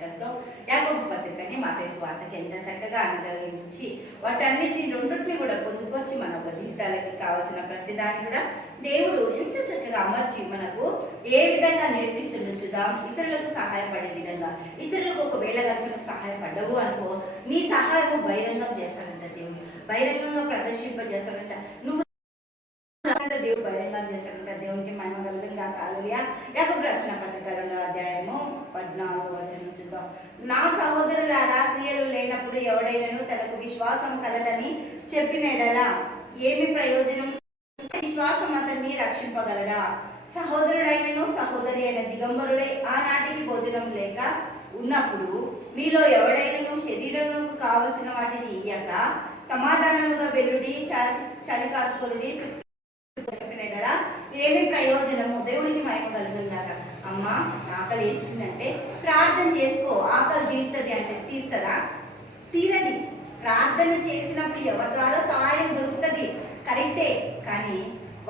మాటలతో యాకోబు పత్రికని మత్తయి సువార్తకి ఎంత చక్కగా అనుగ్రహించి వాటన్నిటిని రెండింటిని కూడా పొందుపరిచి మన ఒక జీవితాలకి కావాల్సిన ప్రతిదాన్ని కూడా దేవుడు ఎంత చక్కగా అమర్చి మనకు ఏ విధంగా నేర్పిస్తుండో చూద్దాం. ఇతరులకు సహాయపడే విధంగా, ఇతరులకు ఒకవేళ కనుక నువ్వు సహాయపడ్డవు అనుకో, నీ సహాయము బహిరంగం చేస్తాడంట దేవుడు, బహిరంగంగా ప్రదర్శింపజేస్తాడంట. నువ్వు దేవుడు బహిరంగం చేస్తాడంట. దేవునికి మహిమ కలుగునుగా. హల్లెలూయా. యాకోబు రాసిన పత్రిక 2వ అధ్యాయము 14వ వచనం చూద్దాం. నా సహోదరులారా, క్రియలు లేనప్పుడు ఎవడైనను తనకు విశ్వాసం కలదని చెప్పిన ఎడల ఏమి ప్రయోజనం? విశ్వాసం అతన్ని రక్షింపగలదా? సహోదరుడైనను సహోదరి అయిన దిగంబరుడై ఆనాటికి భోజనం లేక ఉన్నప్పుడు మీలో ఎవడైనను శరీరముకు కావలసిన వాటిని ఇయ్యక సమాధానముగా వెలుడి, చలి కాచుకొనుడి చెప్పిన కదా ఏమి ప్రయోజనము? దేవునికి మహిమ కలుగునుగాక. అమ్మా ఆకలి వేస్తుందంటే ప్రార్థన చేసుకో, ఆకలి తీరుతుంది అంటే తీరుతుందా? తీరది. ప్రార్థన చేసినప్పుడు ఎవరి ద్వారా సహాయం దొరుకుతుంది, కరెక్టే. కానీ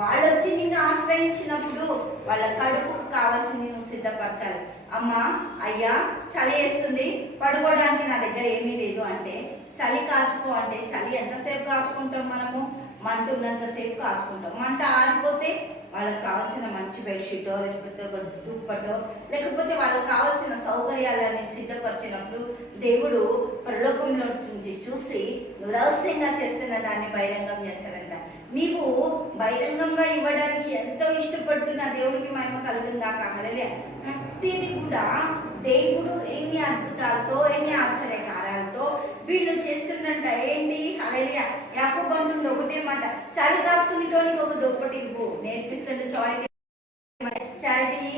వాళ్ళు వచ్చి నిన్ను ఆశ్రయించినప్పుడు వాళ్ళ కడుపుకు కావాల్సింది నువ్వు సిద్ధపరచాలి. అమ్మా అయ్యా చలి వేస్తుంది, పడుకోవడానికి నా దగ్గర ఏమీ లేదు అంటే చలి కాచుకో అంటే చలి ఎంతసేపు కాచుకుంటాం మనము? మంట ఉన్నంతసేపు కాచుకుంటాం. మంట ఆరిపోతే వాళ్ళకి కావాల్సిన మంచి బెడ్షీటో లేకపోతే ఒక దుప్పటో లేకపోతే వాళ్ళకి కావాల్సిన సౌకర్యాలని సిద్ధపరిచినప్పుడు దేవుడు పరలోకంలో నుంచి చూసి నువ్వు రహస్యంగా చేస్తున్న దాన్ని బహిరంగం చేస్తాడంట. నీవు బహిరంగంగా ఇవ్వడానికి ఎంతో ఇష్టపడుతున్న దేవుడికి మహిమ కలుగునుగా. హల్లెలూయా. ప్రతిదీ కూడా దేవుడు ఎన్ని అద్భుతాలతో ఎన్ని ఆశ్చర్యకారాలతో వీళ్ళు చేస్తున్నట్ట ఏంటి? హల్లెలూయా. యాకోబు అంటుండే ఒకటే మాట, చలి కాచుకునేటోనికి ఒక దుప్పటి ఇవ్వు నేర్పిస్తుండే. చారిటీ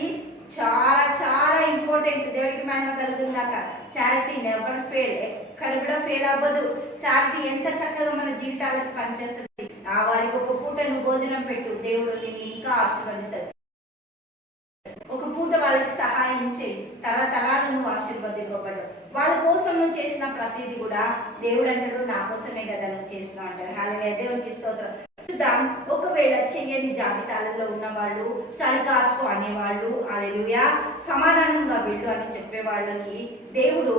చాలా చాలా ఇంపార్టెంట్. దేవుడికి మహిమ కలుగునుగాక. చారిటీ నెవర్ ఫెయిల్, ఎక్కడ కూడా ఫెయిల్ అవ్వదు. చారిటీ ఎంత చక్కగా మన జీవితాలకు పనిచేస్తుంది. ఆ వారికి ఒక పూట నువ్వు భోజనం పెట్టు, దేవుడు నిన్ను ఇంకా ఆశీర్వదిస్తాడు. ఒక పూట వాళ్ళకి సహాయం చేయి, తరతరాలు నువ్వు ఆశీర్వదింపబడ్డావు. వాళ్ళ కోసం నువ్వు చేసిన ప్రతిదీ కూడా దేవుడు అంటాడు నా కోసమే కదా నువ్వు చేసినావు అంటాడు. హల్లెలూయా. దేవునికి స్తోత్రం. చూద్దాం. ఒకవేళ చెయ్యని జాబితాలలో ఉన్న వాళ్ళు, చలి కాచుకో అనేవాళ్ళు, హల్లెలూయా, సమాధానంగా వెళ్ళు అని చెప్పే వాళ్ళకి దేవుడు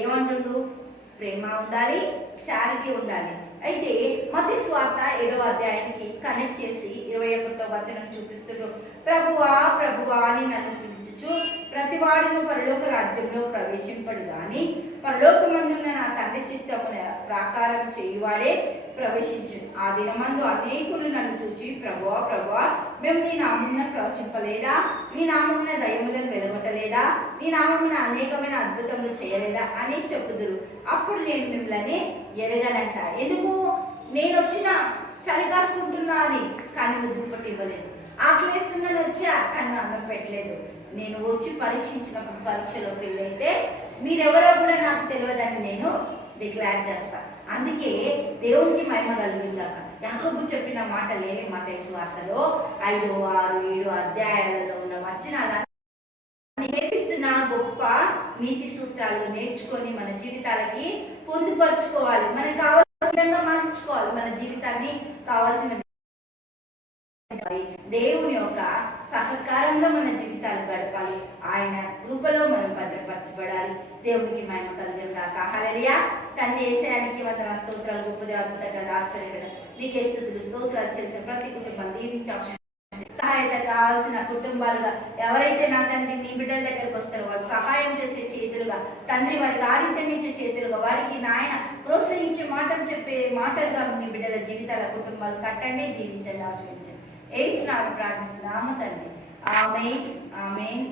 ఏమంటుండు? ప్రేమ ఉండాలి, చారిటీ ఉండాలి. అయితే మత్తయి సువార్త 7వ అధ్యాయానికి కనెక్ట్ చేసి 21వ వచనం చూపిస్తున్నారు. ప్రభువా ప్రభువా అని నన్ను పిలుచుచు ప్రతివాడును పరలోక రాజ్యంలో ప్రవేశింపడు గాని పరలోకమందున్న నా తండ్రి చిత్తమున ప్రాకారం చేయువాడే ప్రవేశించును. ఆ దినమందు అనేకులు నన్ను చూచి ప్రభువా ప్రభువా మేము నీ నామమున ప్రవచింపలేదా? నీ నామమున దయ్యములను వెలగొట్టలేదా? నీ నామమున అనేకమైన అద్భుతములు చేయలేదా అని చెప్పుదురు. అప్పుడు నేను మిమ్మల్ని ఎరగనంట. ఎందుకు? నేను వచ్చిన చలి కాచుకుంటున్నా అని, కానీ నువ్వు దుప్పటి ఇవ్వలేదు. ఆకలి వేస్తున్నాను వచ్చా, కానీ అన్నం పెట్టలేదు. నేను వచ్చి పరీక్షించినప్పుడు పరీక్షలో ఫెయిల్ అయితే మీరెవరో కూడా నాకు తెలియదని నేను డిక్లేర్ చేస్తా. అందుకే దేవునికి మహిమ కలుగునుగాక. యాకోబు చెప్పిన మాటలేమి మత్తయి సువార్తలో 5, 6, 7 అధ్యాయాలలో ఉన్న వచనాలను నేర్పిస్తున్న గొప్ప నీతి సూత్రాలు నేర్చుకొని మన జీవితాలకి పొందుపరుచుకోవాలి. మనకు కావాల్సిన విధంగా మార్చుకోవాలి మన జీవితాన్ని. కావాల్సిన దేవుని యొక్క సహకారంలో మన జీవితాలు గడపాలి. ఆయన కృపలో మనం భద్రపరచబడాలి. దేవునికి మహిమ కలుగునుగాక. హల్లెలూయా. తండ్రి యేసయ్యానికి వందన స్తోత్రాలు. గొప్ప అద్భుతంగా ఆశ్చర్యకరం నీకే స్తుతులు స్తోత్రాలు చేసిన ప్రతి కుటుంబం దీవించాల్సిన సహాయత కావాల్సిన కుటుంబాలుగా ఎవరైతే నా తండ్రి నీ బిడ్డల దగ్గరకు వస్తారో వాళ్ళు సహాయం చేసే చేతులుగా, తండ్రి వారికి ఆదిత్యమిచ్చే చేతులుగా, వారికి నాయన ప్రోత్సహించే మాటలు చెప్పే మాటలుగా నీ బిడ్డల జీవితాల కుటుంబాలు కట్టండి, దీవించండి, ఆశ్రయించండి. యేసు నామమున ప్రార్థిస్తున్నాము తండ్రి. ఆమేన్ ఆమేన్.